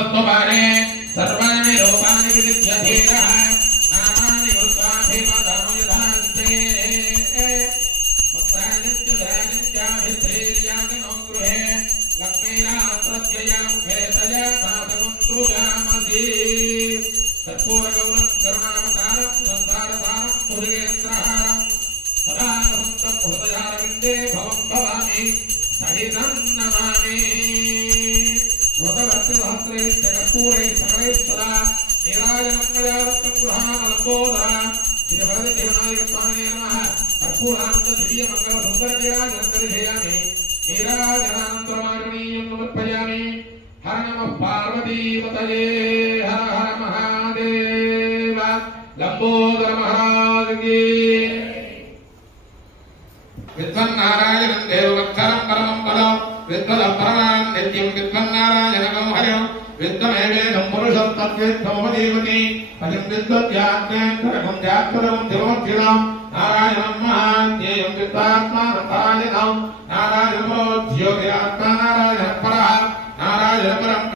तत्त्वपाणे सर्वाणि रूपाणि विदिध्यधीरः नामानि वृत्ताभिमतनु यथास्ते भक्तायस्य ध्यायत्याभिधेर्यागनो गृहे लक्ष्मीरात्रत्ययां भेदया पादमुत्रुजामसि कर्पूरगौरं करुणावतारं संसारसारं मुरुगेन्द्रहारं सदानन्दं हृदयारविन्दे भवं भवामि सहितं नमामि व्रतभक्तिसहस्रे कर्पूरे सकले सदा नीराजनं मया दत्तं गृहानलम्बोदरा श्रीवरददेवनायकस्वामिने नमः कर्पूरानन्ददिव्यमङ्गलसुन्दरनीराजनं दर्शयामि नीराजनानन्तरमागणीयं समर्पयामि हर नमः पार्वतीपतये हर हर महादेव लंबोदर महादेव की विद्वन्नारायणं देववत्सलं परमं पदं विद्वदं परमां नित्यं विद्वन्नारायणं हरिं विद्वमेवेदं पुरुषं तद्विद्वमदेवति पदं विद्वद्यात्मेन्तरकं जात्पदं देवमक्षिणं नारायणं महान्त्येयं विद्वात्मानं